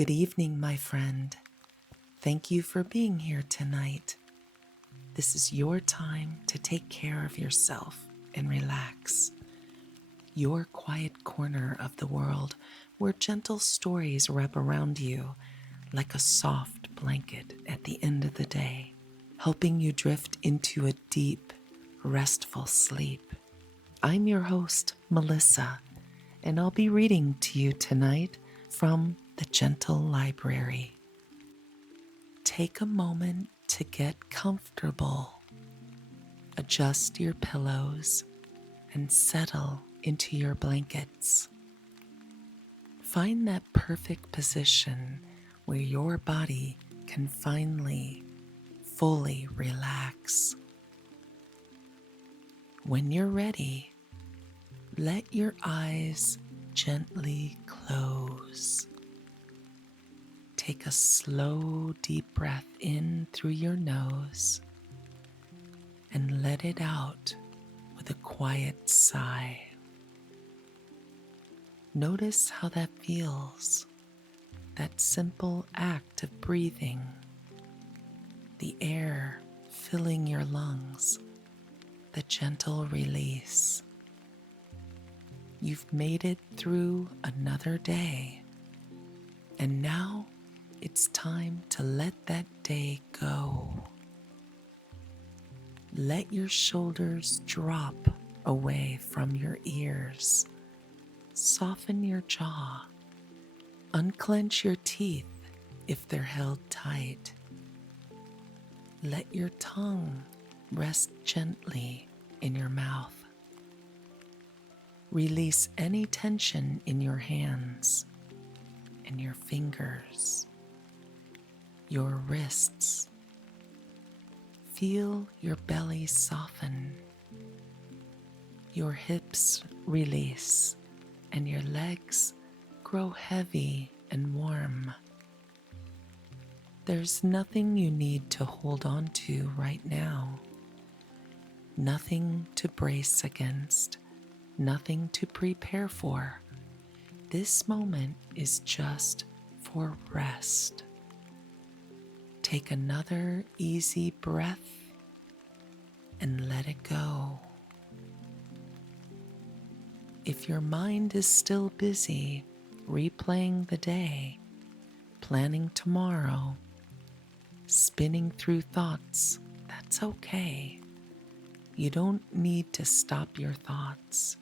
Good evening, my friend. Thank you for being here tonight. This is your time to take care of yourself and relax. Your quiet corner of the world where gentle stories wrap around you like a soft blanket at the end of the day, helping you drift into a deep, restful sleep. I'm your host, Melissa, and I'll be reading to you tonight from the Gentle Library. Take a moment to get comfortable. Adjust your pillows and settle into your blankets. Find that perfect position where your body can finally, fully relax. When you're ready, let your eyes gently close. Take a slow, deep breath in through your nose and let it out with a quiet sigh. Notice how that feels, that simple act of breathing, the air filling your lungs, the gentle release. You've made it through another day, and now it's time to let that day go. Let your shoulders drop away from your ears. Soften your jaw. Unclench your teeth if they're held tight. Let your tongue rest gently in your mouth. Release any tension in your hands and your fingers, your wrists. Feel your belly soften, your hips release, and your legs grow heavy and warm. There's nothing you need to hold on to right now. Nothing to brace against, nothing to prepare for. This moment is just for rest. Take another easy breath and let it go. If your mind is still busy replaying the day, planning tomorrow, spinning through thoughts, that's okay. You don't need to stop your thoughts.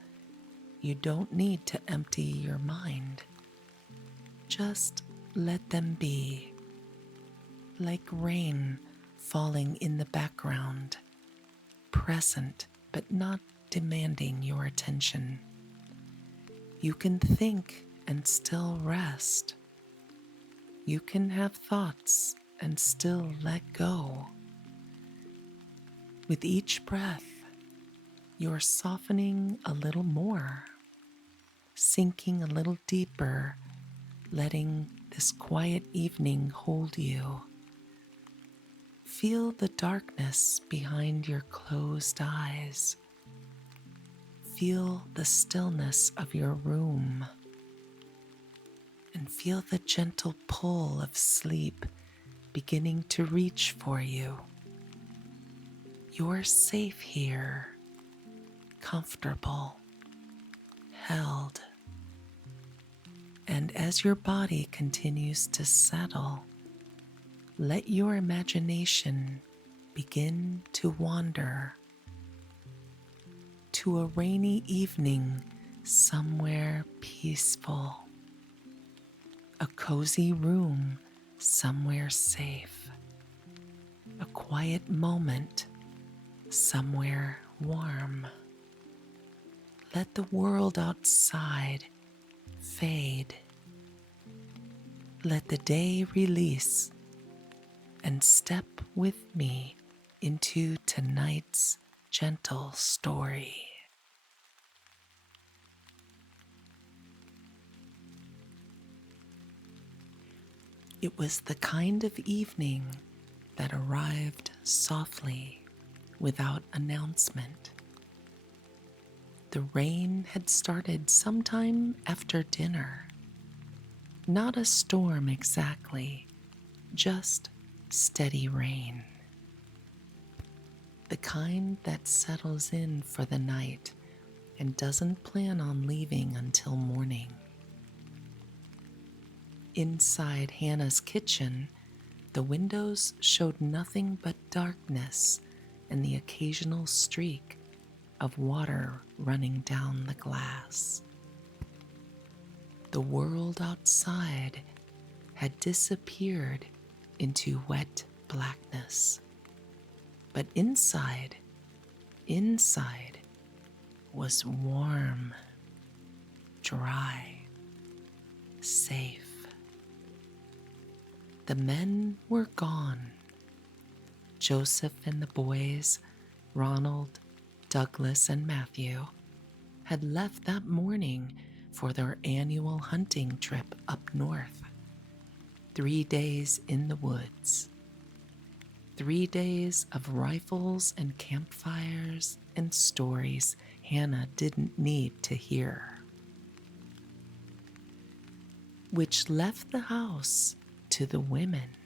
You don't need to empty your mind. Just let them be, like rain falling in the background, present but not demanding your attention. You can think and still rest. You can have thoughts and still let go. With each breath, you're softening a little more, sinking a little deeper, letting this quiet evening hold you. Feel the darkness behind your closed eyes. Feel the stillness of your room. And feel the gentle pull of sleep beginning to reach for you. You're safe here, comfortable, held. And as your body continues to settle, let your imagination begin to wander to a rainy evening somewhere peaceful, a cozy room somewhere safe, a quiet moment somewhere warm. Let the world outside fade. Let the day release and step with me into tonight's gentle story. It was the kind of evening that arrived softly without announcement. The rain had started sometime after dinner. Not a storm exactly, just steady rain. The kind that settles in for the night and doesn't plan on leaving until morning. Inside Hannah's kitchen, the windows showed nothing but darkness and the occasional streak of water running down the glass. The world outside had disappeared into wet blackness. But inside was warm, dry, safe. The men were gone. Joseph and the boys, Ronald, Douglas, and Matthew, had left that morning for their annual hunting trip up north. 3 days in the woods. 3 days of rifles and campfires and stories Hannah didn't need to hear. Which left the house to the women.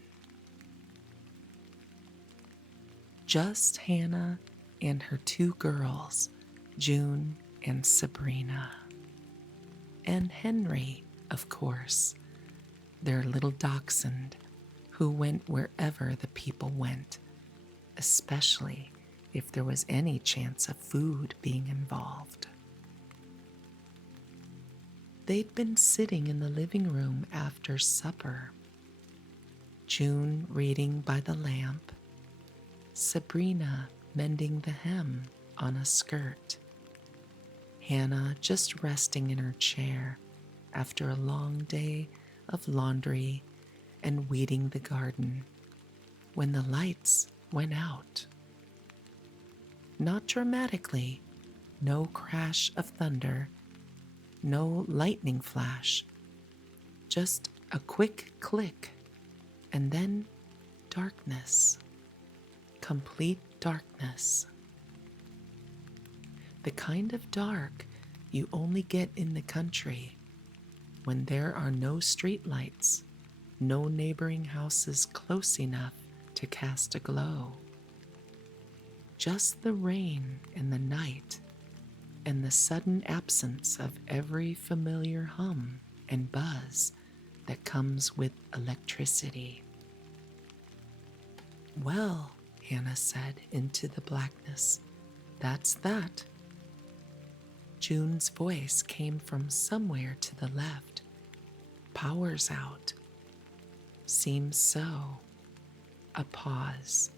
Just Hannah and her 2 girls, June and Sabrina. And Henry, of course, their little dachshund, who went wherever the people went, especially if there was any chance of food being involved. They'd been sitting in the living room after supper, June reading by the lamp, Sabrina mending the hem on a skirt, Hannah just resting in her chair after a long day of laundry and weeding the garden when the lights went out. Not dramatically, no crash of thunder, no lightning flash, just a quick click, and then darkness, complete darkness. The kind of dark you only get in the country when there are no street lights, no neighboring houses close enough to cast a glow. Just the rain and the night and the sudden absence of every familiar hum and buzz that comes with electricity. "Well," Hannah said into the blackness, "that's that." June's voice came from somewhere to the left. "Power's out." "Seems so." A pause.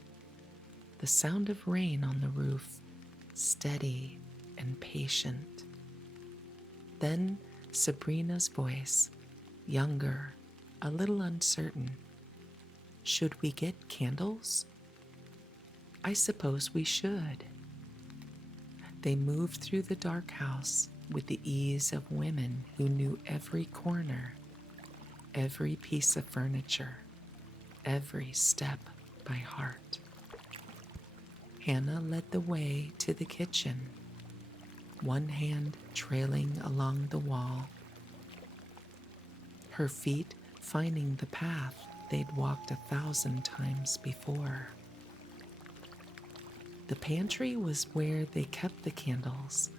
The sound of rain on the roof, steady and patient. Then Sabrina's voice, younger, a little uncertain. "Should we get candles?" "I suppose we should." They moved through the dark house with the ease of women who knew every corner, every piece of furniture, every step by heart. Hannah led the way to the kitchen, one hand trailing along the wall, her feet finding the path they'd walked 1,000 times before. The pantry was where they kept the candles.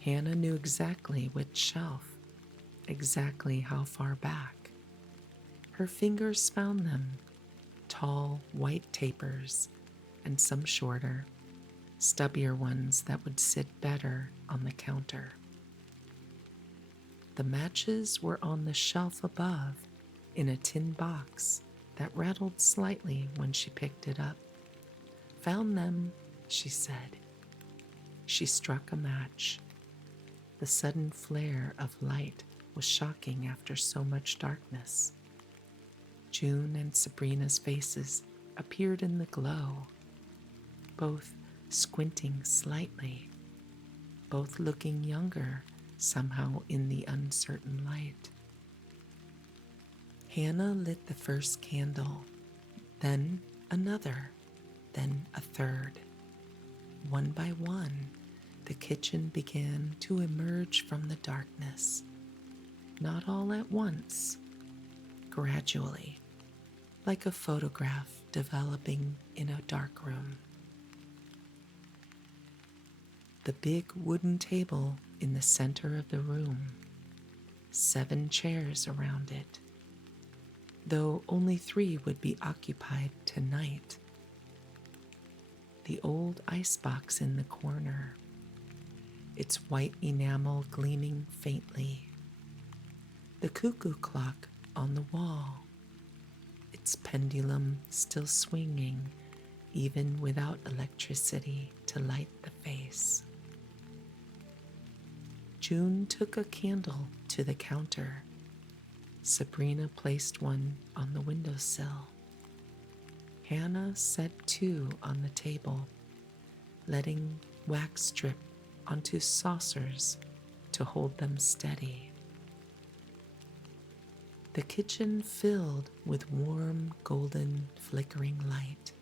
Hannah knew exactly which shelf, exactly how far back. Her fingers found them, tall white tapers, and some shorter, stubbier ones that would sit better on the counter. The matches were on the shelf above in a tin box that rattled slightly when she picked it up. "Found them," she said. She struck a match. The sudden flare of light was shocking after so much darkness. June and Sabrina's faces appeared in the glow, both squinting slightly, both looking younger somehow in the uncertain light. Hannah lit the first candle, then another, then a third. One by one, the kitchen began to emerge from the darkness. Not all at once, gradually, like a photograph developing in a dark room. The big wooden table in the center of the room, 7 chairs around it, though only 3 would be occupied tonight. The old icebox in the corner, its white enamel gleaming faintly. The cuckoo clock on the wall, its pendulum still swinging even without electricity to light the face. June took a candle to the counter. Sabrina placed one on the windowsill. Hannah set 2 on the table, letting wax drip onto saucers to hold them steady. The kitchen filled with warm, golden, flickering light,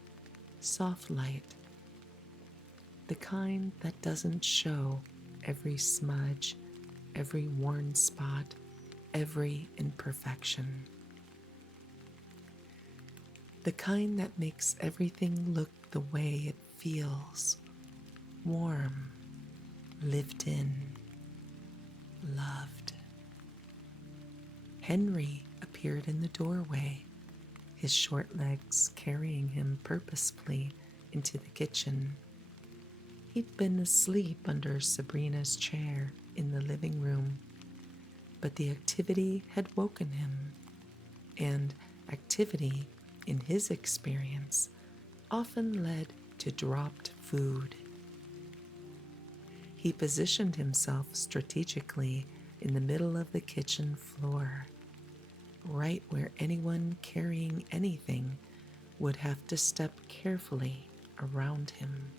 soft light, the kind that doesn't show every smudge, every worn spot, every imperfection. The kind that makes everything look the way it feels, warm, lived in, loved. Henry appeared in the doorway, his short legs carrying him purposefully into the kitchen. He'd been asleep under Sabrina's chair in the living room, but the activity had woken him, and activity, in his experience, often led to dropped food. He positioned himself strategically in the middle of the kitchen floor, right where anyone carrying anything would have to step carefully around him.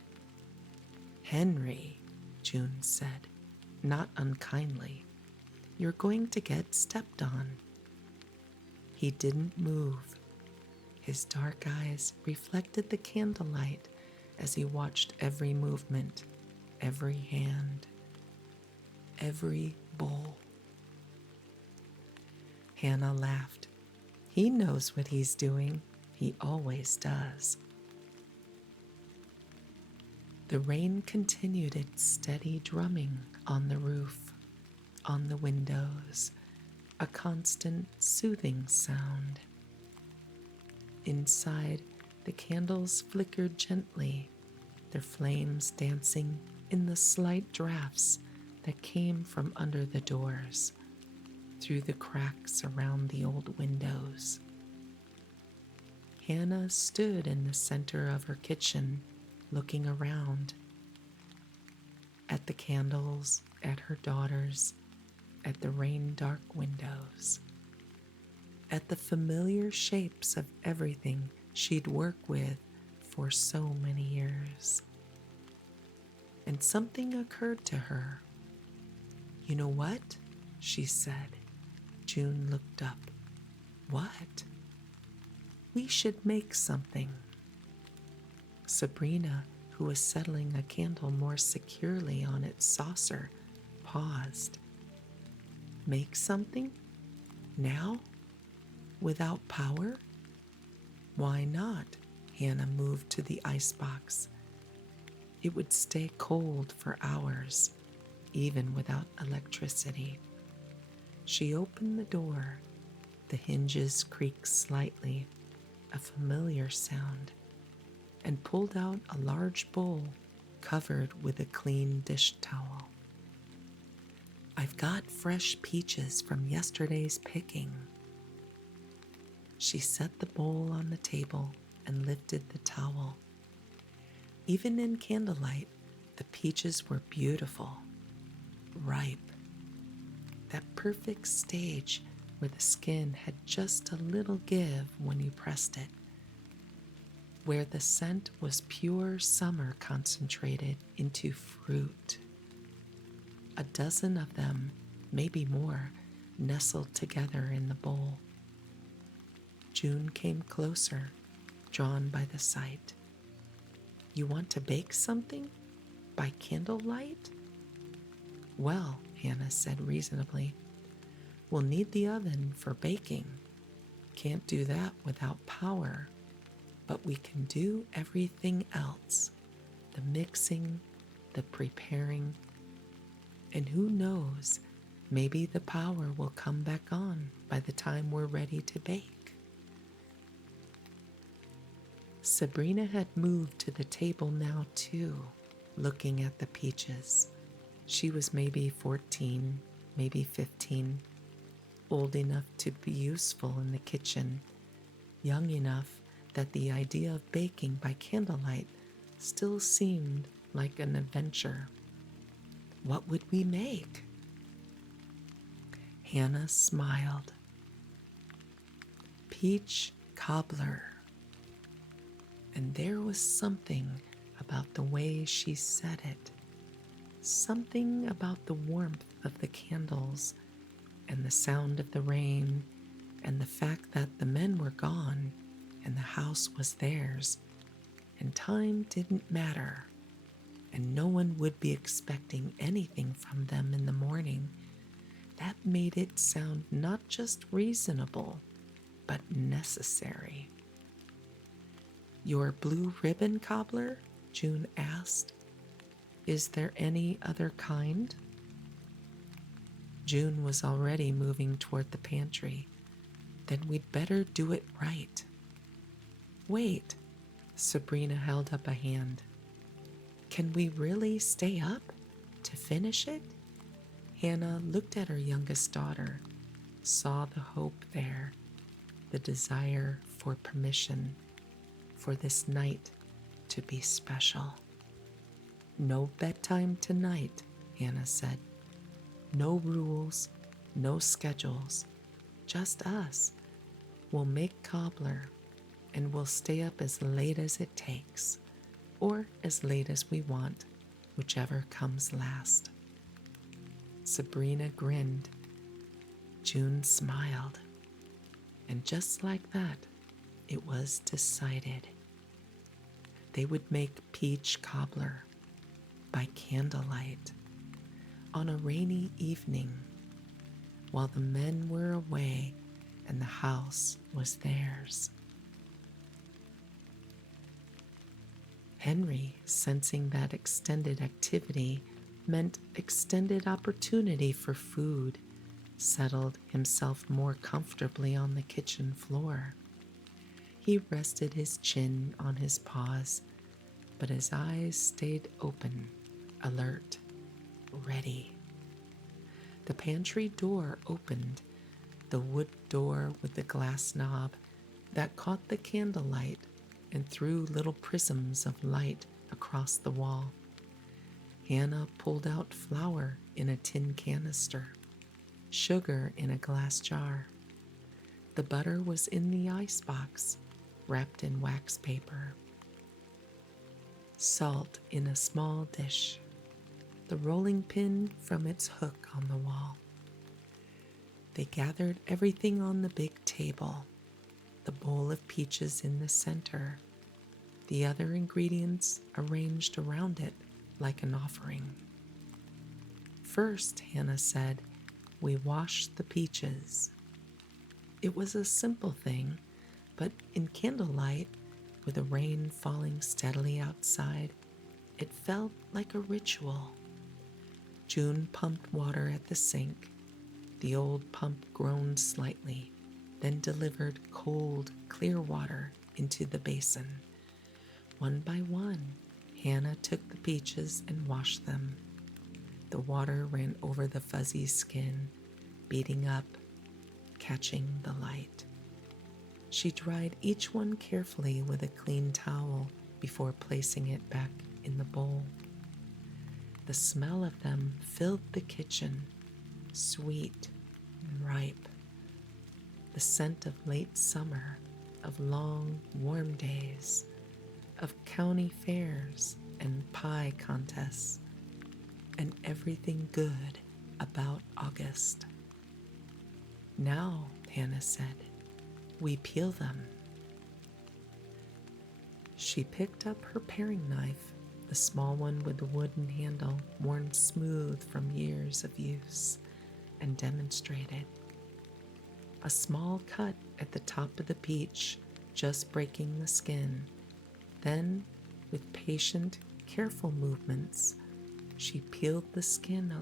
"Henry," June said, not unkindly, "you're going to get stepped on." He didn't move. His dark eyes reflected the candlelight as he watched every movement, every hand, every bowl. Hannah laughed. "He knows what he's doing. He always does." The rain continued its steady drumming on the roof, on the windows, a constant soothing sound. Inside, the candles flickered gently, their flames dancing in the slight drafts that came from under the doors, through the cracks around the old windows. Hannah stood in the center of her kitchen, looking around, at the candles, at her daughters, at the rain-dark windows, at the familiar shapes of everything she'd worked with for so many years. And something occurred to her. "You know what?" she said. June looked up. "What?" "We should make something." Sabrina, who was settling a candle more securely on its saucer, paused. "Make something? Now? Without power?" "Why not?" Hannah moved to the icebox. It would stay cold for hours, even without electricity. She opened the door. The hinges creaked slightly, a familiar sound, and pulled out a large bowl covered with a clean dish towel. "I've got fresh peaches from yesterday's picking." She set the bowl on the table and lifted the towel. Even in candlelight, the peaches were beautiful, ripe. That perfect stage where the skin had just a little give when you pressed it, where the scent was pure summer concentrated into fruit. A dozen of them, maybe more, nestled together in the bowl. June came closer, drawn by the sight. "You want to bake something? By candlelight?" "Well," Hannah said reasonably, "we'll need the oven for baking." Can't do that without power, but we can do everything else. The mixing, the preparing, and who knows, maybe the power will come back on by the time we're ready to bake. Sabrina had moved to the table now too, looking at the peaches. She was maybe 14, maybe 15, old enough to be useful in the kitchen, young enough that the idea of baking by candlelight still seemed like an adventure. What would we make? Hannah smiled. Peach cobbler. And there was something about the way she said it, something about the warmth of the candles and the sound of the rain and the fact that the men were gone and the house was theirs and time didn't matter and no one would be expecting anything from them in the morning. That made it sound not just reasonable, but necessary. Your blue ribbon cobbler? June asked. Is there any other kind? June was already moving toward the pantry. Then we'd better do it right. Wait, Sabrina held up a hand. Can we really stay up to finish it? Hannah looked at her youngest daughter, saw the hope there, the desire for permission, for this night to be special. No bedtime tonight, Hannah said. No rules, no schedules, just us. We'll make cobbler and we'll stay up as late as it takes, or as late as we want, whichever comes last. Sabrina grinned. June smiled. And just like that, it was decided. They would make peach cobbler by candlelight on a rainy evening while the men were away and the house was theirs. Henry, sensing that extended activity meant extended opportunity for food, settled himself more comfortably on the kitchen floor. He rested his chin on his paws, but his eyes stayed open, alert, ready. The pantry door opened, the wood door with the glass knob that caught the candlelight and threw little prisms of light across the wall. Hannah pulled out flour in a tin canister, sugar in a glass jar. The butter was in the icebox, wrapped in wax paper. Salt in a small dish, the rolling pin from its hook on the wall. They gathered everything on the big table, the bowl of peaches in the center, the other ingredients arranged around it like an offering. First, Hannah said, we washed the peaches. It was a simple thing, but in candlelight, with the rain falling steadily outside, it felt like a ritual. June pumped water at the sink. The old pump groaned slightly, then delivered cold, clear water into the basin. One by one, Hannah took the peaches and washed them. The water ran over the fuzzy skin, beating up, catching the light. She dried each one carefully with a clean towel before placing it back in the bowl. The smell of them filled the kitchen, sweet and ripe. The scent of late summer, of long, warm days, of county fairs and pie contests, and everything good about August. Now, Hannah said, we peel them. She picked up her paring knife, the small one with the wooden handle worn smooth from years of use, and demonstrated. a small cut at the top of the peach, just breaking the skin. Then, with patient, careful movements, she peeled the skin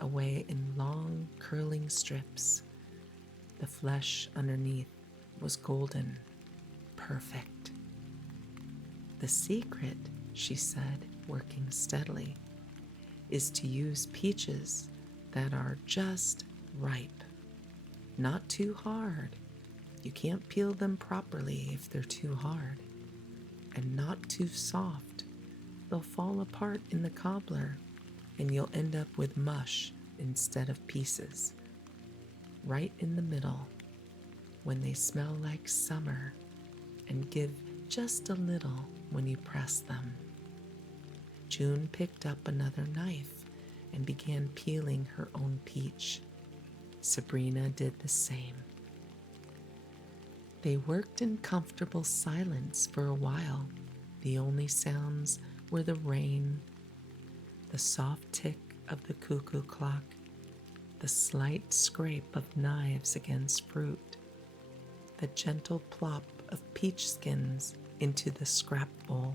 away in long, curling strips. The flesh underneath was golden, perfect. The secret, she said, working steadily, is to use peaches that are just ripe, not too hard. You can't peel them properly if they're too hard, and not too soft. They'll fall apart in the cobbler, and you'll end up with mush instead of pieces. Right in the middle, when they smell like summer and give just a little when you press them. June picked up another knife and began peeling her own peach. Sabrina did the same. They worked in comfortable silence for a while. The only sounds were the rain, the soft tick of the cuckoo clock, the slight scrape of knives against fruit, the gentle plop of peach skins into the scrap bowl.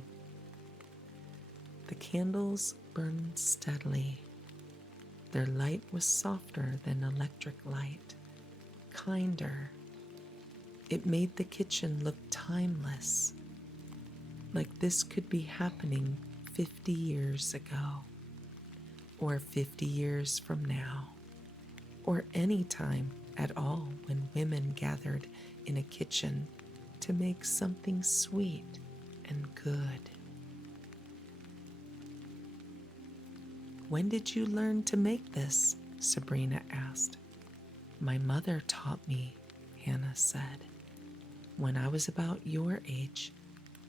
The candles burned steadily. Their light was softer than electric light, kinder. It made the kitchen look timeless, like this could be happening 50 years ago, or 50 years from now, or any time at all when women gathered in a kitchen to make something sweet and good. "When did you learn to make this?" Sabrina asked. "My mother taught me," Hannah said. "When I was about your age,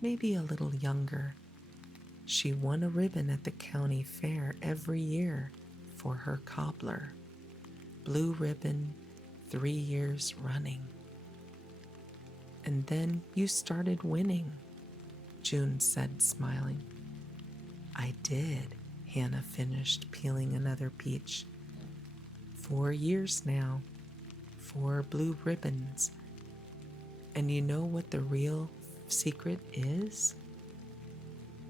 maybe a little younger. She won a ribbon at the county fair every year for her cobbler. Blue ribbon, 3 years running." "And then you started winning," June said, smiling. "I did," Hannah finished, peeling another peach. 4 years now, 4 blue ribbons. And you know what the real secret is?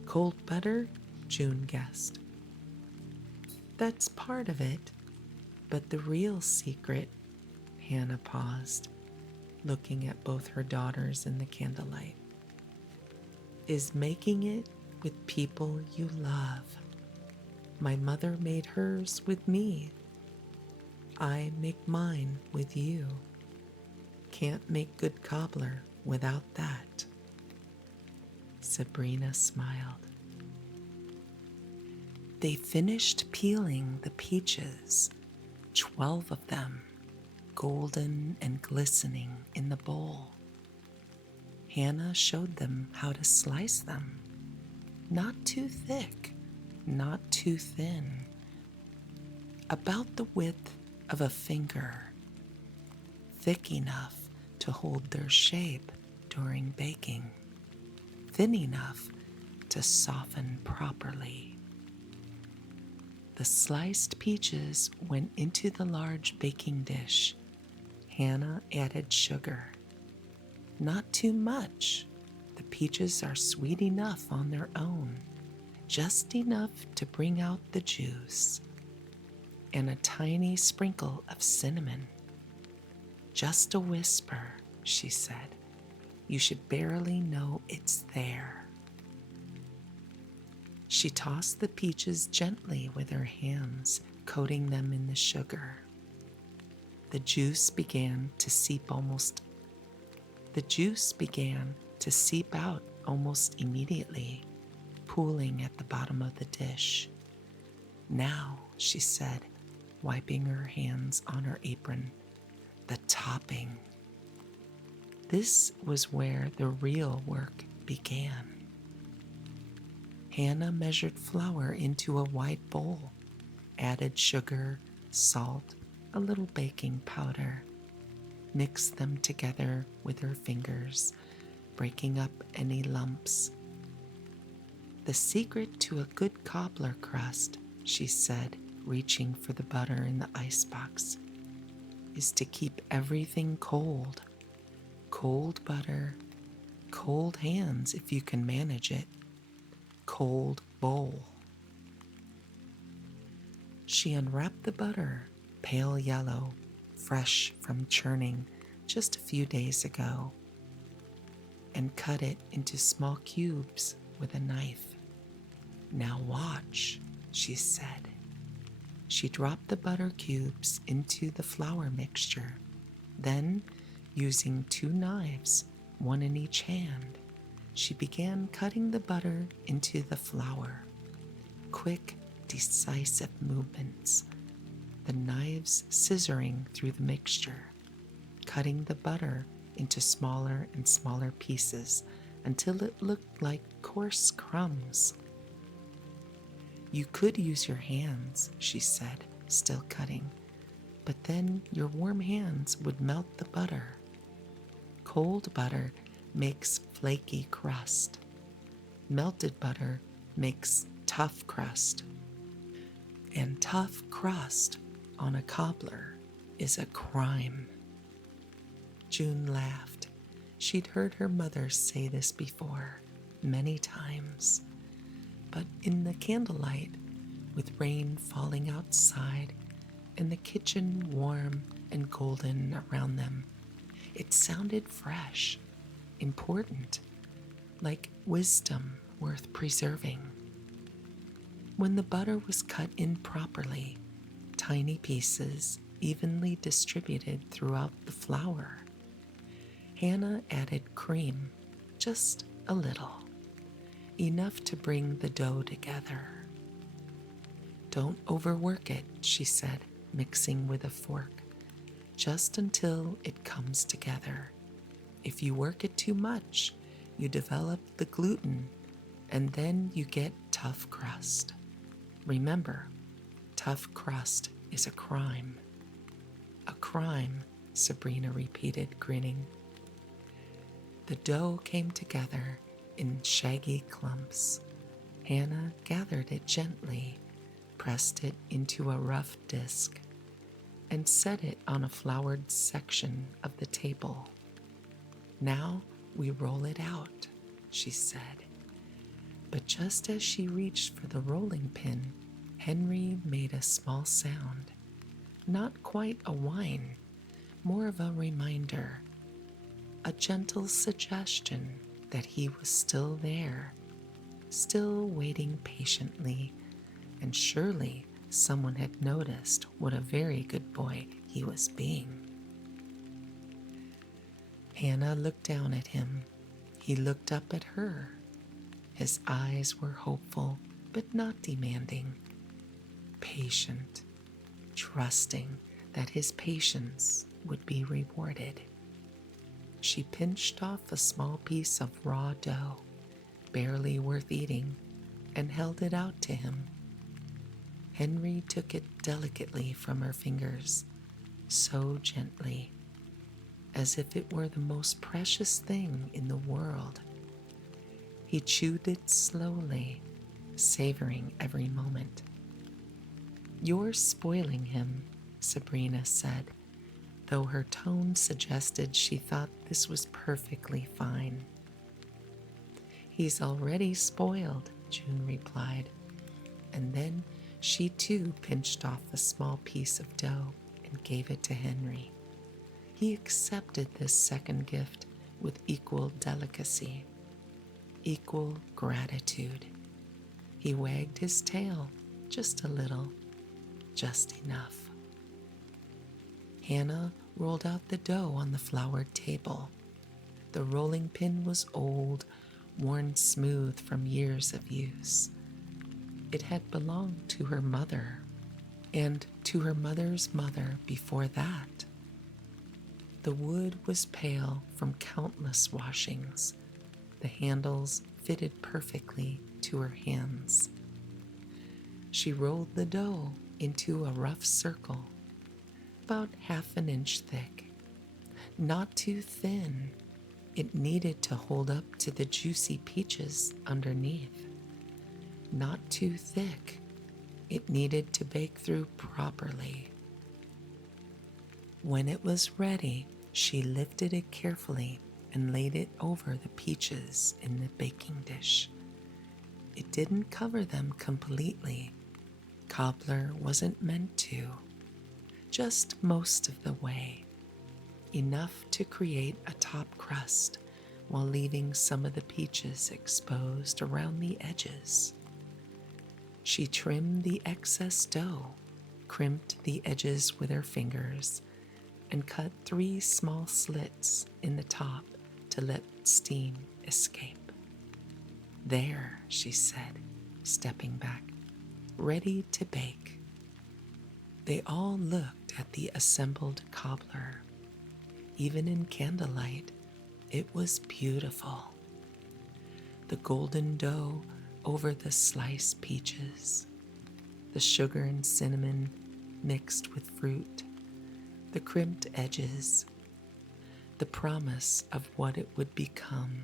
Cold butter, June guessed. "That's part of it, but the real secret," Hannah paused, looking at both her daughters in the candlelight, "is making it with people you love. My mother made hers with me. I make mine with you. Can't make good cobbler without that." Sabrina smiled. They finished peeling the peaches, 12 of them, golden and glistening in the bowl. Hannah showed them how to slice them. Not too thick, not too thin. About the width of a finger. Thick enough to hold their shape during baking. Thin enough to soften properly. The sliced peaches went into the large baking dish. Hannah added sugar. Not too much. The peaches are sweet enough on their own, just enough to bring out the juice. And a tiny sprinkle of cinnamon. Just a whisper, she said. You should barely know it's there. She tossed the peaches gently with her hands, coating them in the sugar. The juice began to seep out almost immediately, pooling at the bottom of the dish. "Now," she said, wiping her hands on her apron, "the topping." This was where the real work began. Hannah measured flour into a wide bowl, added sugar, salt, a little baking powder, mixed them together with her fingers, breaking up any lumps. "The secret to a good cobbler crust," she said, reaching for the butter in the icebox, is to keep everything cold. Cold butter, cold hands if you can manage it, cold bowl. She unwrapped the butter, pale yellow, fresh from churning just a few days ago, and cut it into small cubes with a knife. "Now watch," she said. She dropped the butter cubes into the flour mixture. Then, using 2 knives, one in each hand, she began cutting the butter into the flour. Quick, decisive movements, the knives scissoring through the mixture, cutting the butter into smaller and smaller pieces until it looked like coarse crumbs. "You could use your hands," she said, still cutting, "but then your warm hands would melt the butter. Cold butter makes flaky crust. Melted butter makes tough crust. And tough crust on a cobbler is a crime." June laughed. She'd heard her mother say this before, many times. But in the candlelight, with rain falling outside and the kitchen warm and golden around them, it sounded fresh, important, like wisdom worth preserving. When the butter was cut in properly, tiny pieces evenly distributed throughout the flour, Hannah added cream, just a little, enough to bring the dough together. "Don't overwork it," she said, mixing with a fork, "just until it comes together. If you work it too much, you develop the gluten, and then you get tough crust. Remember, tough crust is a crime." "A crime," Sabrina repeated, grinning. The dough came together in shaggy clumps. Hannah gathered it gently, pressed it into a rough disc, and set it on a floured section of the table. "Now we roll it out," she said. But just as she reached for the rolling pin, Henry made a small sound. Not quite a whine, more of a reminder, a gentle suggestion that he was still there, still waiting patiently, and surely someone had noticed what a very good boy he was being. Hannah looked down at him. He looked up at her. His eyes were hopeful, but not demanding. Patient, trusting that his patience would be rewarded. She pinched off a small piece of raw dough, barely worth eating, and held it out to him. Henry took it delicately from her fingers, so gently, as if it were the most precious thing in the world. He chewed it slowly, savoring every moment. "You're spoiling him," Sabrina said, though her tone suggested she thought this was perfectly fine. "He's already spoiled," June replied, and then she too pinched off a small piece of dough and gave it to Henry. He accepted this second gift with equal delicacy, equal gratitude. He wagged his tail just a little, just enough. Hannah rolled out the dough on the floured table. The rolling pin was old, worn smooth from years of use. It had belonged to her mother, and to her mother's mother before that. The wood was pale from countless washings. The handles fitted perfectly to her hands. She rolled the dough into a rough circle, about 1/2 inch thick. Not too thin. It needed to hold up to the juicy peaches underneath. Not too thick. It needed to bake through properly. When it was ready, she lifted it carefully and laid it over the peaches in the baking dish. It didn't cover them completely. Cobbler wasn't meant to. Just most of the way. Enough to create a top crust while leaving some of the peaches exposed around the edges. She trimmed the excess dough, crimped the edges with her fingers, and cut 3 small slits in the top to let steam escape. There, she said, stepping back, ready to bake. They all looked at the assembled cobbler. Even in candlelight, it was beautiful. The golden dough over the sliced peaches, the sugar and cinnamon mixed with fruit, the crimped edges, the promise of what it would become.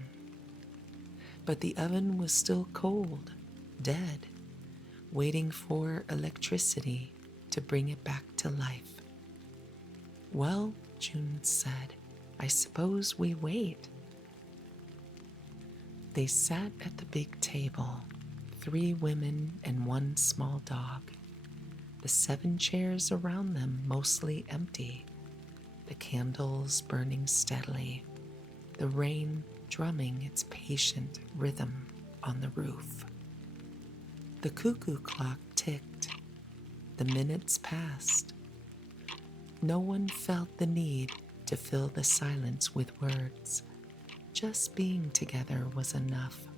But the oven was still cold, dead, waiting for electricity to bring it back to life. Well, June said, I suppose we wait. They sat at the big table, 3 women and 1 small dog. The 7 chairs around them mostly empty, the candles burning steadily, the rain drumming its patient rhythm on the roof. The cuckoo clock ticked. The minutes passed. No one felt the need to fill the silence with words. Just being together was enough.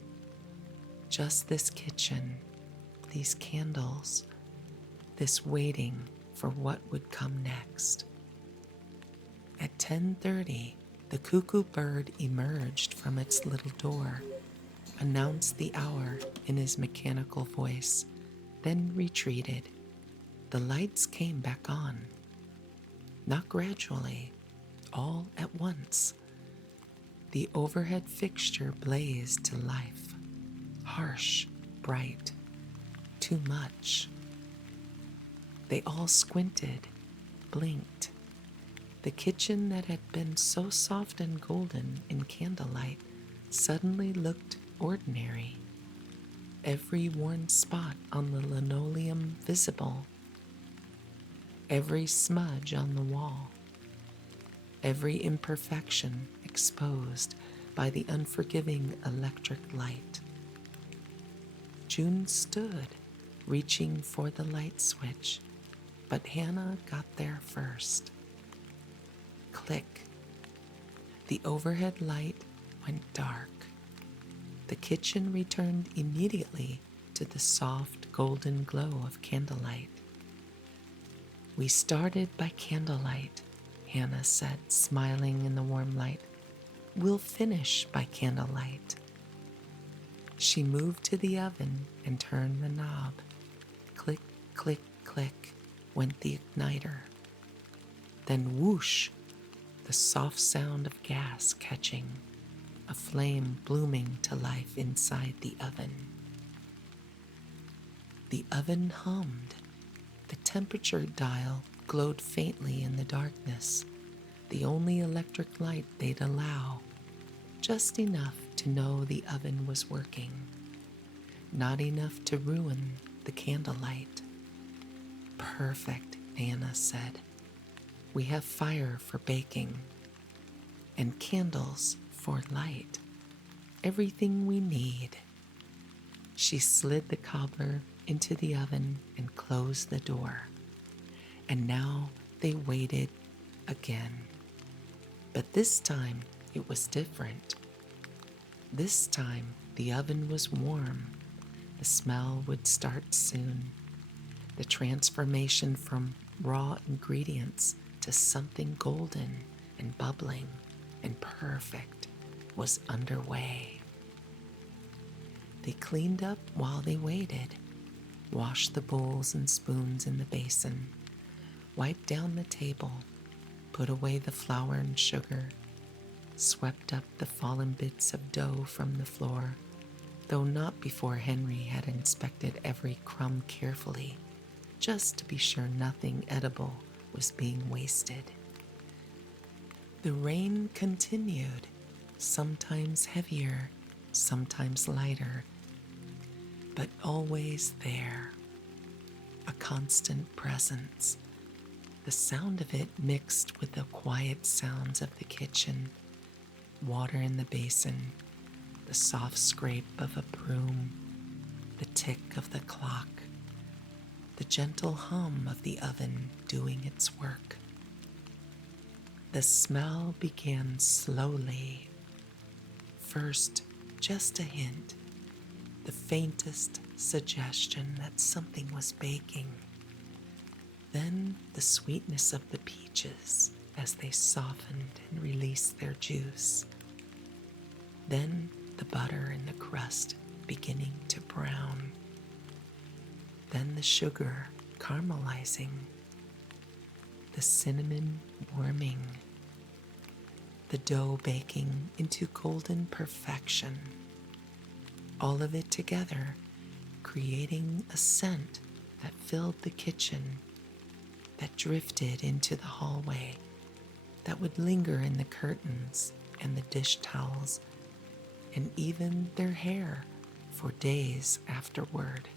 Just this kitchen, these candles, this waiting for what would come next. At 10:30, the cuckoo bird emerged from its little door, announced the hour in his mechanical voice, then retreated. The lights came back on. Not gradually, all at once. The overhead fixture blazed to life. Harsh, bright, too much. They all squinted, blinked. The kitchen that had been so soft and golden in candlelight suddenly looked ordinary. Every worn spot on the linoleum visible. Every smudge on the wall. Every imperfection exposed by the unforgiving electric light. June stood, reaching for the light switch, but Hannah got there first. Click. The overhead light went dark. The kitchen returned immediately to the soft golden glow of candlelight. We started by candlelight, Hannah said, smiling in the warm light. We'll finish by candlelight. She moved to the oven and turned the knob. Click, click, click went the igniter. Then whoosh, the soft sound of gas catching, a flame blooming to life inside the oven. The oven hummed. The temperature dial glowed faintly in the darkness, the only electric light they'd allow, just enough to know the oven was working, not enough to ruin the candlelight. Perfect, Anna said. We have fire for baking and candles for light, everything we need. She slid the cobbler into the oven and closed the door. And now they waited again. But this time it was different. This time the oven was warm. The smell would start soon. The transformation from raw ingredients to something golden and bubbling and perfect was underway. They cleaned up while they waited, washed the bowls and spoons in the basin, wiped down the table, put away the flour and sugar, swept up the fallen bits of dough from the floor, though not before Henry had inspected every crumb carefully, just to be sure nothing edible was being wasted. The rain continued, sometimes heavier, sometimes lighter, but always there, a constant presence. The sound of it mixed with the quiet sounds of the kitchen, water in the basin, the soft scrape of a broom, the tick of the clock, the gentle hum of the oven doing its work. The smell began slowly. First, just a hint, the faintest suggestion that something was baking. Then the sweetness of the peaches as they softened and released their juice. Then the butter in the crust beginning to brown. Then the sugar caramelizing, the cinnamon warming, the dough baking into golden perfection. All of it together, creating a scent that filled the kitchen, that drifted into the hallway, that would linger in the curtains and the dish towels, and even their hair for days afterward.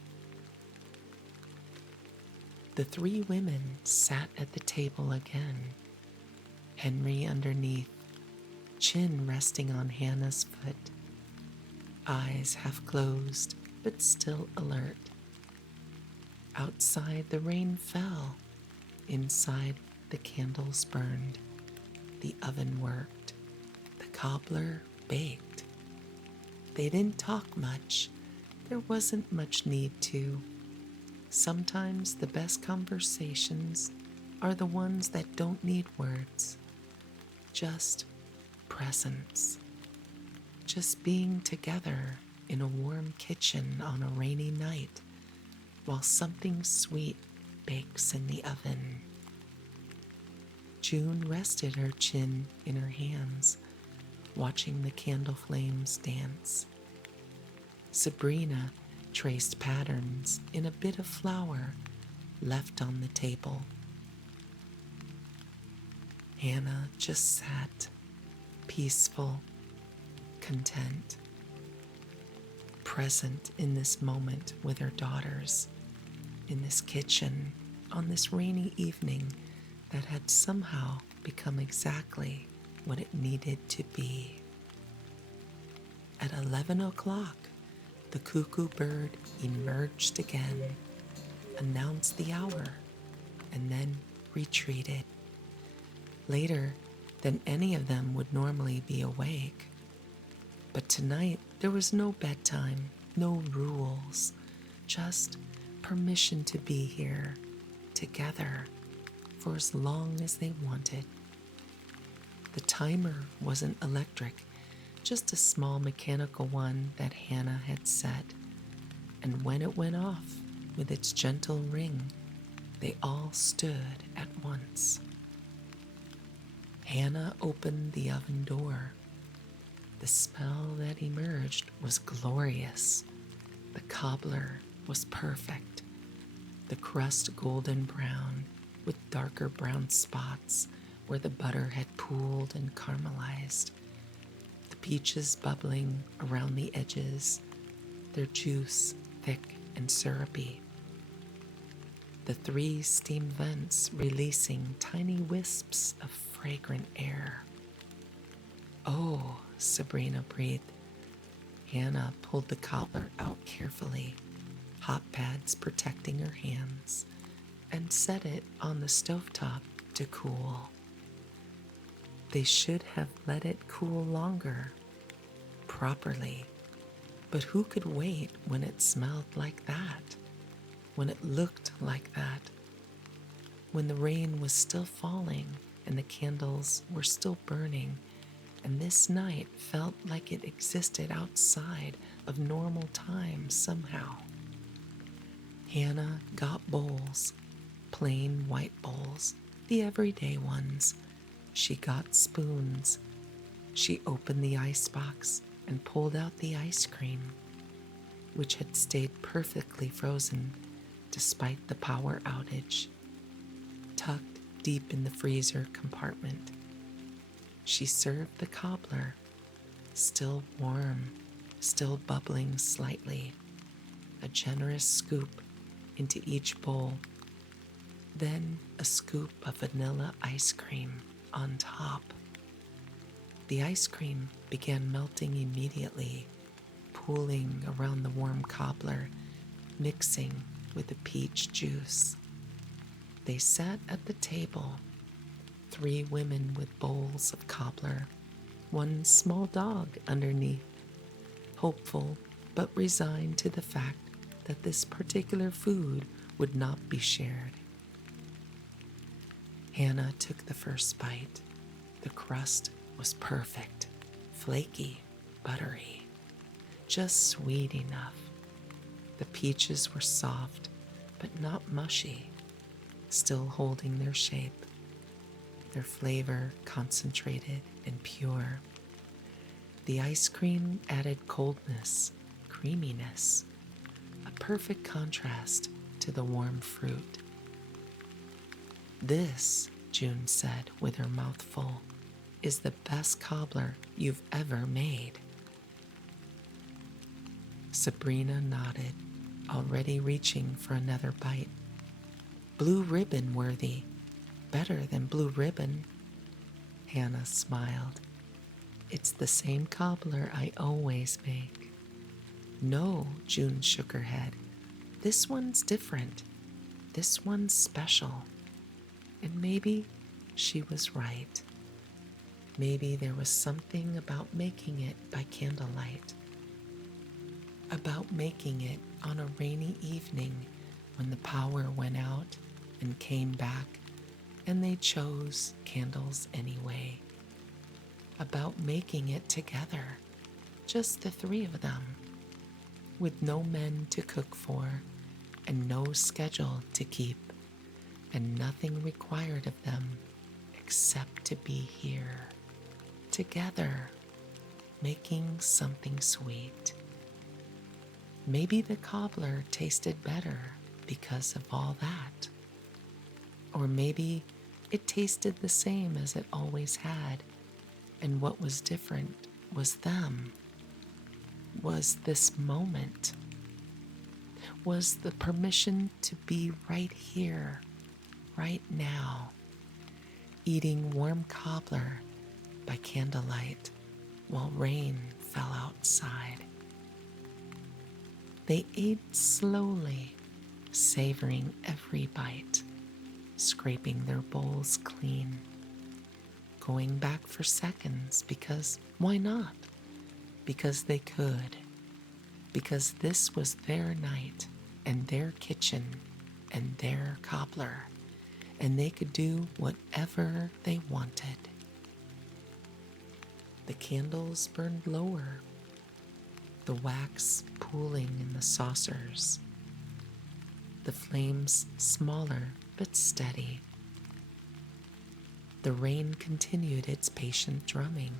The three women sat at the table again, Henry underneath, chin resting on Hannah's foot, eyes half closed but still alert. Outside the rain fell, inside the candles burned, the oven worked, the cobbler baked. They didn't talk much, there wasn't much need to. Sometimes the best conversations are the ones that don't need words, just presence, just being together in a warm kitchen on a rainy night while something sweet bakes in the oven. June rested her chin in her hands, watching the candle flames dance. Sabrina traced patterns in a bit of flour left on the table. Hannah just sat, peaceful, content, present in this moment with her daughters, in this kitchen, on this rainy evening that had somehow become exactly what it needed to be. At 11 o'clock, the cuckoo bird emerged again, announced the hour, and then retreated. Later than any of them would normally be awake. But tonight there was no bedtime, no rules, just permission to be here, together, for as long as they wanted. The timer wasn't electric, just a small mechanical one that Hannah had set, and when it went off with its gentle ring, they all stood at once. Hannah opened the oven door. The smell that emerged was glorious. The cobbler was perfect. The crust golden brown with darker brown spots where the butter had pooled and caramelized. The peaches bubbling around the edges, their juice thick and syrupy. The 3 steam vents releasing tiny wisps of fragrant air. "Oh," Sabrina breathed. Hannah pulled the cobbler out carefully, hot pads protecting her hands, and set it on the stovetop to cool. They should have let it cool longer, properly, but who could wait when it smelled like that, when it looked like that, when the rain was still falling and the candles were still burning, and this night felt like it existed outside of normal time somehow. Hannah got bowls, plain white bowls, the everyday ones. She got spoons. She opened the icebox and pulled out the ice cream, which had stayed perfectly frozen despite the power outage, tucked deep in the freezer compartment. she served the cobbler, still warm, still bubbling slightly, a generous scoop into each bowl, then a scoop of vanilla ice cream on top. The ice cream began melting immediately, pooling around the warm cobbler, mixing with the peach juice. They sat at the table, 3 women with bowls of cobbler, 1 small dog underneath, hopeful but resigned to the fact that this particular food would not be shared. Hannah took the first bite. The crust was perfect, flaky, buttery, just sweet enough. The peaches were soft, but not mushy, still holding their shape, their flavor concentrated and pure. The ice cream added coldness, creaminess, a perfect contrast to the warm fruit. "This," June said with her mouth full, "is the best cobbler you've ever made." Sabrina nodded, already reaching for another bite. "Blue ribbon worthy, better than blue ribbon." Hannah smiled. "It's the same cobbler I always make." "No," June shook her head. "This one's different. This one's special." And maybe she was right. Maybe there was something about making it by candlelight, about making it on a rainy evening when the power went out and came back and they chose candles anyway, about making it together, just the 3 of them, with no men to cook for and no schedule to keep, and nothing required of them except to be here, together, making something sweet. Maybe the cobbler tasted better because of all that. Or maybe it tasted the same as it always had, and what was different was them, was this moment, was the permission to be right here, right now, eating warm cobbler by candlelight while rain fell outside. They ate slowly, savoring every bite, scraping their bowls clean, going back for seconds because why not? Because they could, because this was their night and their kitchen and their cobbler, and they could do whatever they wanted. The candles burned lower, the wax pooling in the saucers, the flames smaller but steady. The rain continued its patient drumming,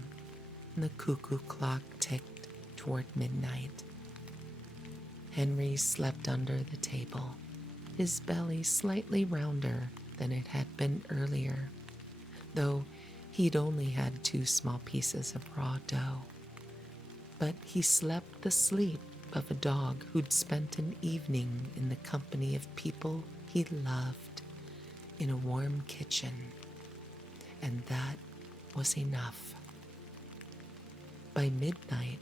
and the cuckoo clock ticked toward midnight. Henry slept under the table, his belly slightly rounder than it had been earlier, though he'd only had 2 small pieces of raw dough. But he slept the sleep of a dog who'd spent an evening in the company of people he loved in a warm kitchen, and that was enough. By midnight,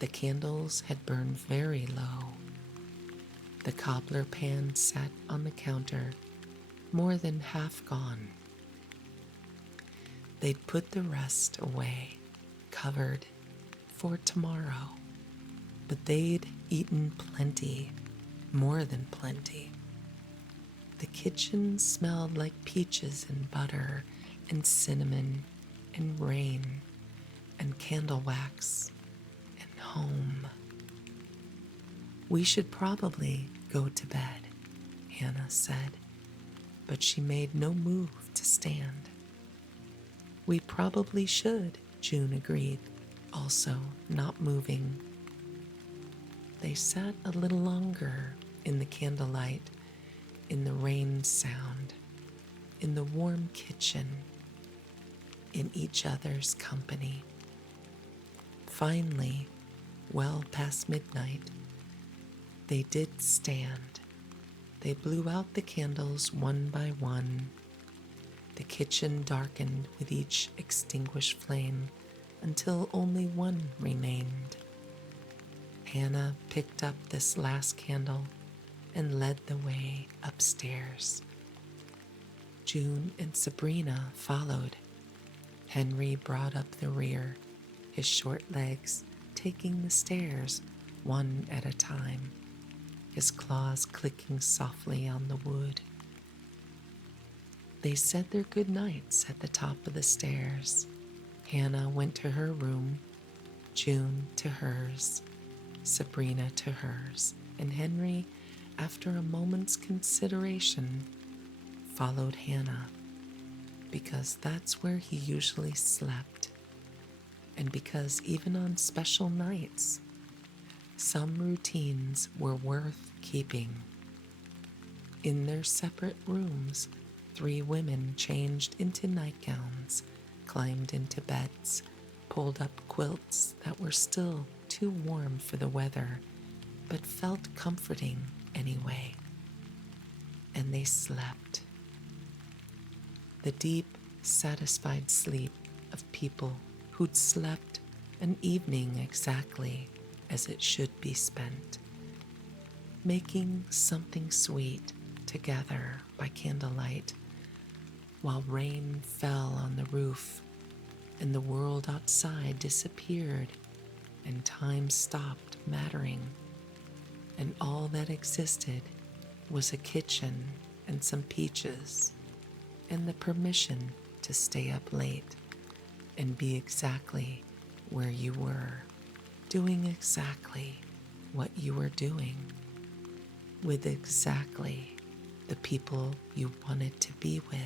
the candles had burned very low. The cobbler pan sat on the counter, more than half gone. They'd put the rest away, covered, for tomorrow, but they'd eaten plenty, more than plenty. The kitchen smelled like peaches and butter and cinnamon and rain and candle wax and home. "We should probably go to bed," Hannah said, but she made no move to stand. "We probably should," June agreed, also not moving. They sat a little longer in the candlelight, in the rain sound, in the warm kitchen. in each other's company. Finally, well past midnight, they did stand. They blew out the candles one by one. The kitchen darkened with each extinguished flame until only one remained. Hannah picked up this last candle and led the way upstairs. June and Sabrina followed. Henry brought up the rear, his short legs taking the stairs one at a time, his claws clicking softly on the wood. They said their good nights at the top of the stairs. Hannah went to her room, June to hers, Sabrina to hers, and Henry, after a moment's consideration, followed Hannah, because that's where he usually slept, and because even on special nights, some routines were worth keeping. In their separate rooms, 3 women changed into nightgowns, climbed into beds, pulled up quilts that were still too warm for the weather, but felt comforting anyway. And they slept. The deep, satisfied sleep of people who'd slept an evening exactly as it should be spent, making something sweet together by candlelight, while rain fell on the roof and the world outside disappeared and time stopped mattering, and all that existed was a kitchen and some peaches and the permission to stay up late and be exactly where you were, doing exactly what you were doing, with exactly the people you wanted to be with.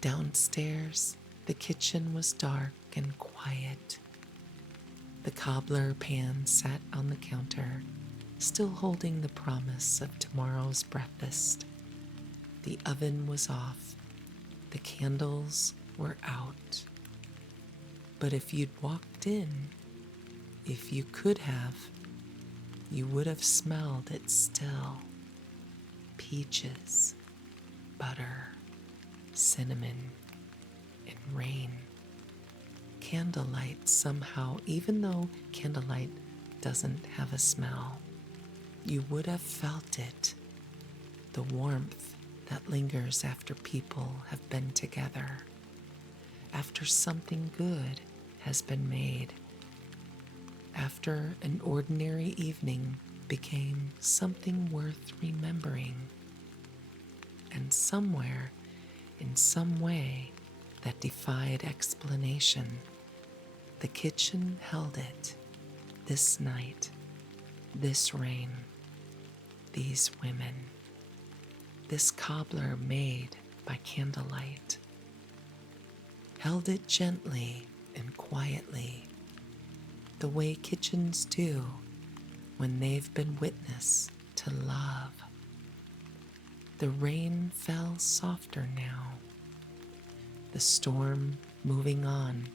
Downstairs, the kitchen was dark and quiet. The cobbler pan sat on the counter, still holding the promise of tomorrow's breakfast. The oven was off. The candles were out. But if you'd walked in, if you could have, you would have smelled it still. Peaches, butter, cinnamon, and rain. Candlelight somehow, even though candlelight doesn't have a smell, you would have felt it, the warmth that lingers after people have been together, after something good has been made, after an ordinary evening became something worth remembering. And somewhere, in some way that defied explanation, the kitchen held it, this night, this rain, these women, this cobbler made by candlelight, held it gently and quietly, the way kitchens do when they've been witness to love. The rain fell softer now, the storm moving on.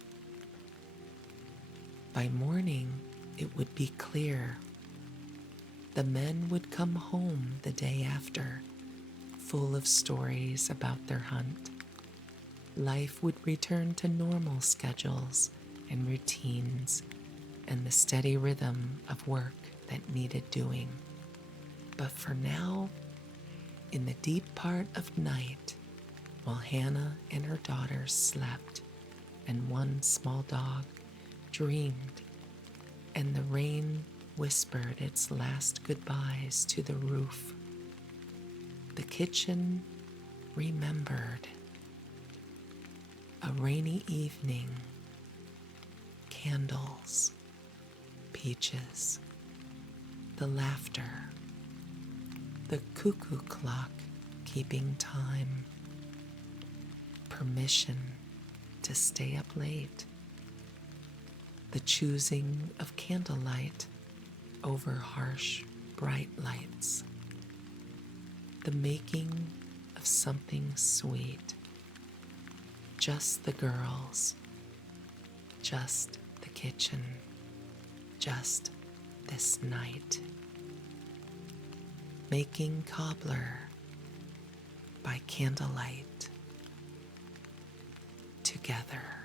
By morning, it would be clear. The men would come home the day after, full of stories about their hunt. Life would return to normal schedules and routines and the steady rhythm of work that needed doing. But for now, in the deep part of night, while Hannah and her daughters slept and one small dog dreamed, and the rain whispered its last goodbyes to the roof, the kitchen remembered. A rainy evening, candles, peaches, the laughter, the cuckoo clock keeping time, permission to stay up late, the choosing of candlelight over harsh, bright lights, the making of something sweet, Just the girls, just the kitchen, just this night. Making Cobbler by candlelight together.